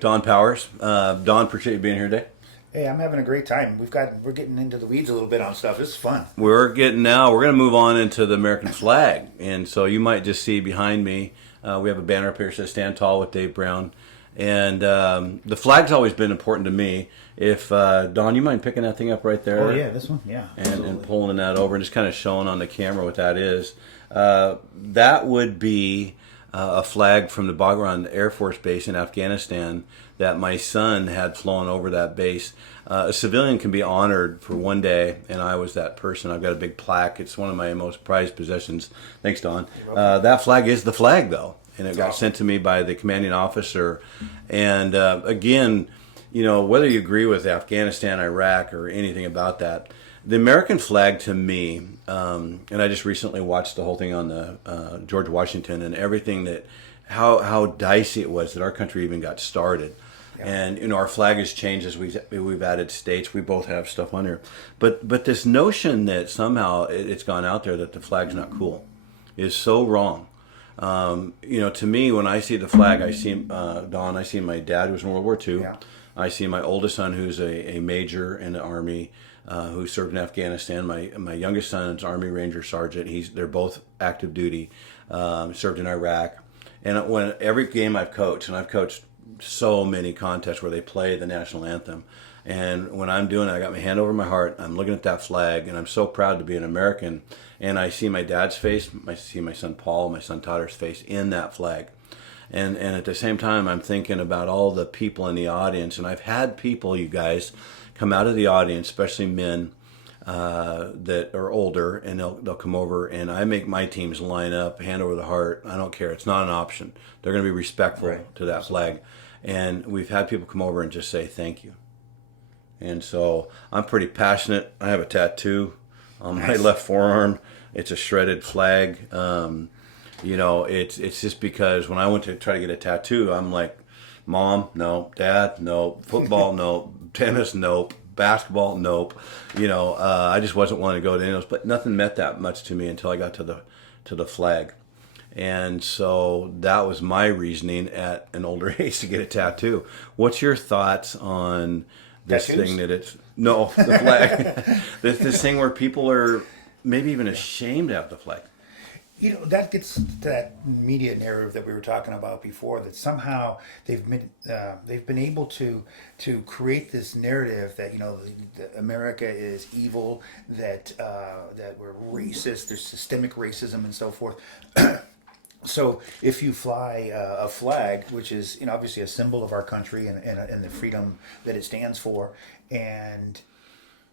Don Powers. Don, appreciate you being here today. Hey, I'm having a great time. We're getting into the weeds a little bit on stuff. This is fun. We're going to move on into the American flag. And so you might just see behind me, we have a banner up here that says Stand Tall with Dave Brown. And the flag's always been important to me. If, Don, you mind picking that thing up right there? Oh yeah, this one, yeah. And pulling that over and just kind of showing on the camera what that is. That would be a flag from the Bagram Air Force Base in Afghanistan that my son had flown over that base. A civilian can be honored for one day, and I was that person. I've got a big plaque. It's one of my most prized possessions. Thanks, Don. That flag is the flag, though, and it got sent to me by the commanding officer. And again, you know, whether you agree with Afghanistan, Iraq, or anything about that, the American flag to me, and I just recently watched the whole thing on the George Washington and everything that, how dicey it was that our country even got started. Yeah. And, you know, our flag has changed as we've added states. We both have stuff on here. But this notion that somehow it's gone out there that the flag's not cool is so wrong. You know, to me, when I see the flag, I see, Don, I see my dad who was in World War II. Yeah. I see my oldest son who's a major in the Army. Who served in Afghanistan. My youngest son is Army Ranger Sergeant. They're both active duty, served in Iraq. And when every game I've coached, and I've coached so many contests where they play the national anthem, and when I'm doing it, I got my hand over my heart. I'm looking at that flag, and I'm so proud to be an American. And I see my dad's face. I see my son Paul, my son Todder's face in that flag. And at the same time, I'm thinking about all the people in the audience. And I've had people, you guys, come out of the audience, especially men that are older, and they'll come over, and I make my teams line up, hand over the heart. I don't care. It's not an option. They're going to be respectful to that flag. And we've had people come over and just say thank you. And so I'm pretty passionate. I have a tattoo on my left forearm. It's a shredded flag. You know, it's just because when I went to try to get a tattoo, I'm like, Mom, no. Dad, no. Football, no. Tennis, nope. Basketball, nope. You know, I just wasn't wanting to go to any of those, but nothing meant that much to me until I got to the flag. And so that was my reasoning at an older age to get a tattoo. What's your thoughts on this Tattoos? thing that it's no the flag? this thing where people are maybe even ashamed to have the flag. You know, that gets to that media narrative that we were talking about before. That somehow they've been able to create this narrative that, you know, America is evil, that we're racist, there's systemic racism and so forth. So if you fly a flag, which is, you know, obviously a symbol of our country and the freedom that it stands for, and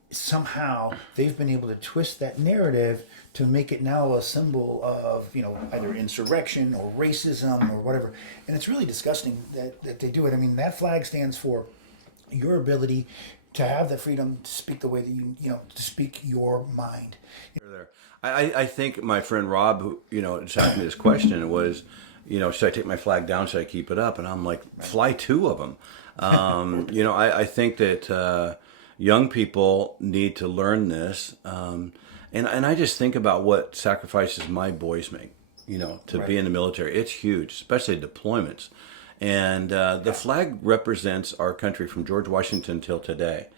somehow they've been able to twist that narrative to make it now a symbol of, you know, either insurrection or racism or whatever. And it's really disgusting that they do it. I mean, that flag stands for your ability to have the freedom to speak the way that you know, to speak your mind. I think my friend Rob, who, you know, just asked me this question was, you know, should I take my flag down? Should I keep it up? And I'm like, fly two of them. You know, I think that young people need to learn this. And I just think about what sacrifices my boys make, you know, to be in the military. It's huge, especially deployments. And the flag represents our country from George Washington till today.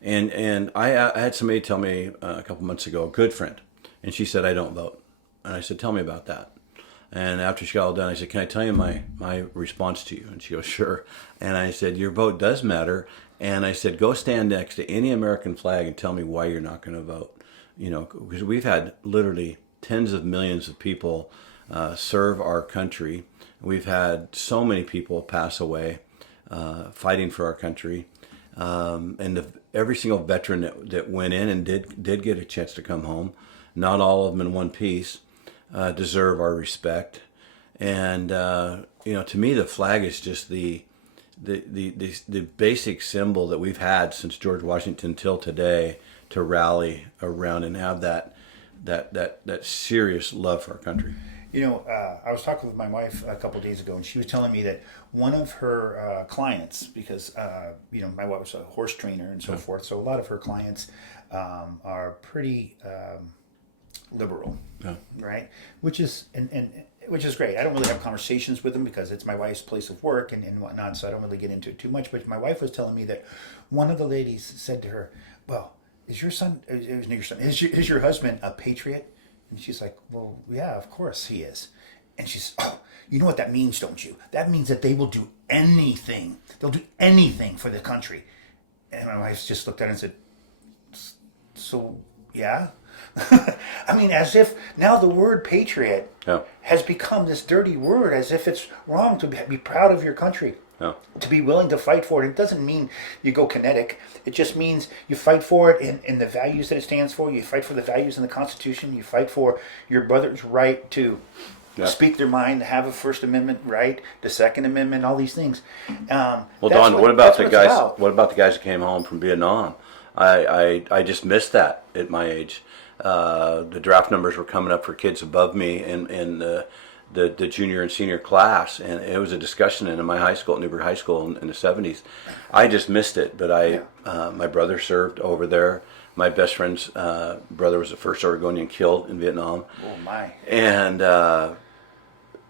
And I had somebody tell me a couple months ago, a good friend, and she said, I don't vote. And I said, tell me about that. And after she got all done, I said, can I tell you my response to you? And she goes, sure. And I said, your vote does matter. And I said, go stand next to any American flag and tell me why you're not going to vote. You know, because we've had literally tens of millions of people serve our country. We've had so many people pass away fighting for our country. And every single veteran that went in and did get a chance to come home, not all of them in one piece, deserve our respect. And, you know, to me, the flag is just the basic symbol that we've had since George Washington till today to rally around and have that serious love for our country. You know, I was talking with my wife a couple of days ago, and she was telling me that one of her clients, because you know, my wife was a horse trainer and so forth, so a lot of her clients are pretty liberal, right? Which is and which is great. I don't really have conversations with them because it's my wife's place of work and whatnot, so I don't really get into it too much. But my wife was telling me that one of the ladies said to her, "Well, is your husband a patriot?" And she's like, "Well, yeah, of course he is." And she's, "Oh, you know what that means, don't you? That means that they will do anything. They'll do anything for the country." And my wife just looked at it and said, "So, yeah." I mean, as if now the word patriot has become this dirty word, as if it's wrong to be proud of your country, to be willing to fight for it. It doesn't mean you go kinetic. It just means you fight for it in the values that it stands for. You fight for the values in the Constitution. You fight for your brother's right to speak their mind, to have a First Amendment right, the Second Amendment, all these things. Well, Don, what about the guys? What about the guys that came home from Vietnam? I just missed that at my age. The draft numbers were coming up for kids above me in the junior and senior class, and it was a discussion in my high school, at Newburgh High School, in the 70s. I just missed it, but my brother served over there. My best friend's brother was the first Oregonian killed in Vietnam. Oh my! And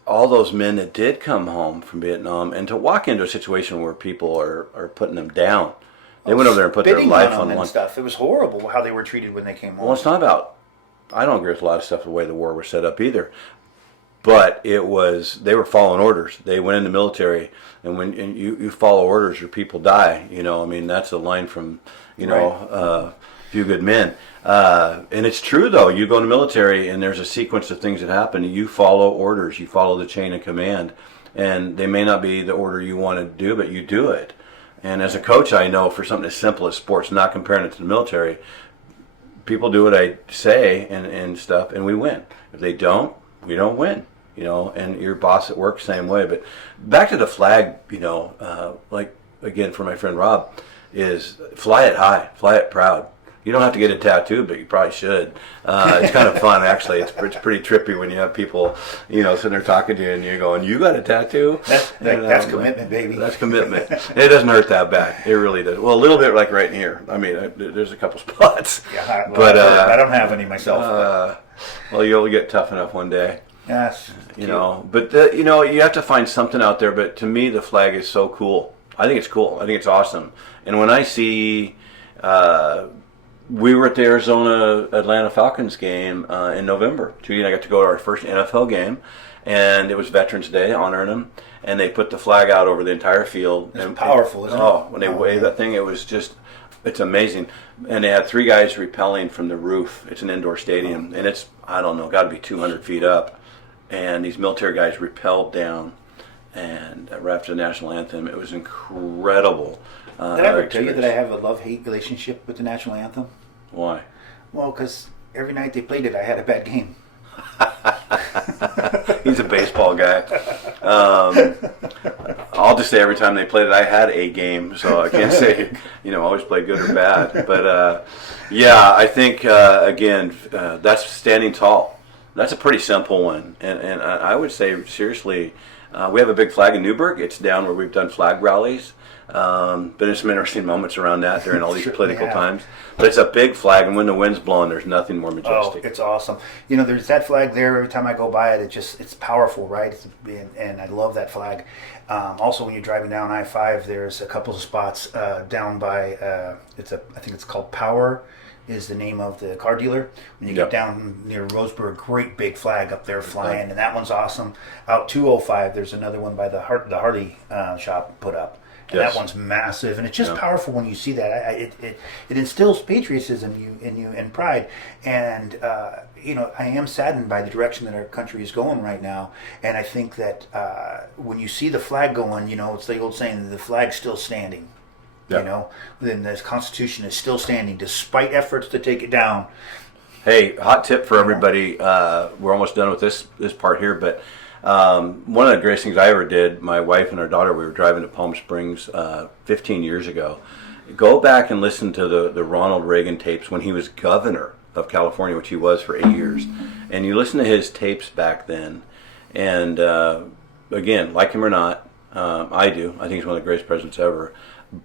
all those men that did come home from Vietnam, and to walk into a situation where people are putting them down. They went over there and put their life on one stuff. It was horrible how they were treated when they came home. Well, it's not about. I don't agree with a lot of stuff the way the war was set up either, but it was. They were following orders. They went in the military, and when you follow orders, your people die. You know, I mean that's a line from Few Good Men, and it's true though. You go in the military, and there's a sequence of things that happen. You follow orders. You follow the chain of command, and they may not be the order you want to do, but you do it. And as a coach, I know for something as simple as sports, not comparing it to the military, people do what I say and stuff, and we win. If they don't, we don't win. You know, and your boss at work, same way. But back to the flag, like again for my friend Rob, is fly it high, fly it proud. You don't have to get a tattoo, but you probably should. It's kind of fun, actually. It's pretty trippy when you have people, sitting there talking to you, and you're going, "You got a tattoo?" That's commitment, baby. That's commitment. It doesn't hurt that bad. It really does. Well, a little bit like right in here. I mean, there's a couple spots. Yeah, but I don't have any myself. Well, you'll get tough enough one day. Yes. But you have to find something out there. But to me, the flag is so cool. I think it's cool. I think it's awesome. And when I see. We were at the Arizona-Atlanta Falcons game in November. Judy and I got to go to our first NFL game, and it was Veterans Day, honoring them. And they put the flag out over the entire field. It's powerful, isn't it? Oh, when they waved that thing, it was just, it's amazing. And they had 3 guys rappelling from the roof. It's an indoor stadium, and it's, I don't know, got to be 200 feet up. And these military guys rappelled down, and right after the national anthem, it was incredible. Did I ever tell you that I have a love-hate relationship with the national anthem? Why? Well, because every night they played it, I had a bad game. He's a baseball guy. I'll just say every time they played it, I had a game, so I can't say, always play good or bad. But, I think, again, that's standing tall. That's a pretty simple one. And I would say, seriously, we have a big flag in Newburgh. It's down where we've done flag rallies. But there's some interesting moments around that during all these political times. But it's a big flag, and when the wind's blowing, there's nothing more majestic. Oh, it's awesome. There's that flag there. Every time I go by it, it's powerful, right? And I love that flag. Also, when you're driving down I-5, there's a couple of spots down by, I think it's called Power, is the name of the car dealer. When you get down near Roseburg, great big flag up there flying, and that one's awesome. Out 205, there's another one by the Harley shop put up. And that one's massive, and it's just powerful when you see that. It instills patriotism in you and pride. And I am saddened by the direction that our country is going right now. And I think that when you see the flag going, it's the old saying, the flag's still standing. Then the Constitution is still standing despite efforts to take it down. Hey, hot tip for everybody. We're almost done with this part here, but. One of the greatest things I ever did, my wife and our daughter, we were driving to Palm Springs 15 years ago. Go back and listen to the Ronald Reagan tapes when he was governor of California, which he was for 8 years. And you listen to his tapes back then. And again, like him or not, I do. I think he's one of the greatest presidents ever.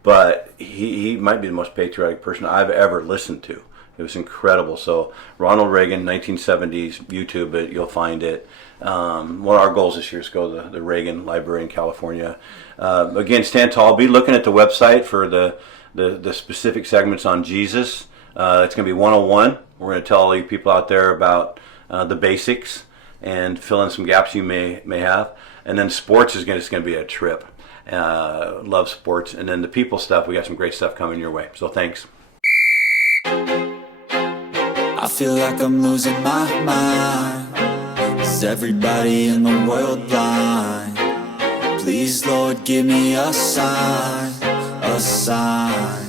But he might be the most patriotic person I've ever listened to. It was incredible. So Ronald Reagan, 1970s, YouTube it, you'll find it. One of our goals this year is to go to the Reagan Library in California. Again, stand tall. Be looking at the website for the specific segments on Jesus. It's going to be 101. We're going to tell all you people out there about the basics and fill in some gaps you may have. And then sports is going to be a trip. Love sports. And then the people stuff, we got some great stuff coming your way. So thanks. I feel like I'm losing my mind. Is everybody in the world blind? Please, Lord, give me a sign, a sign.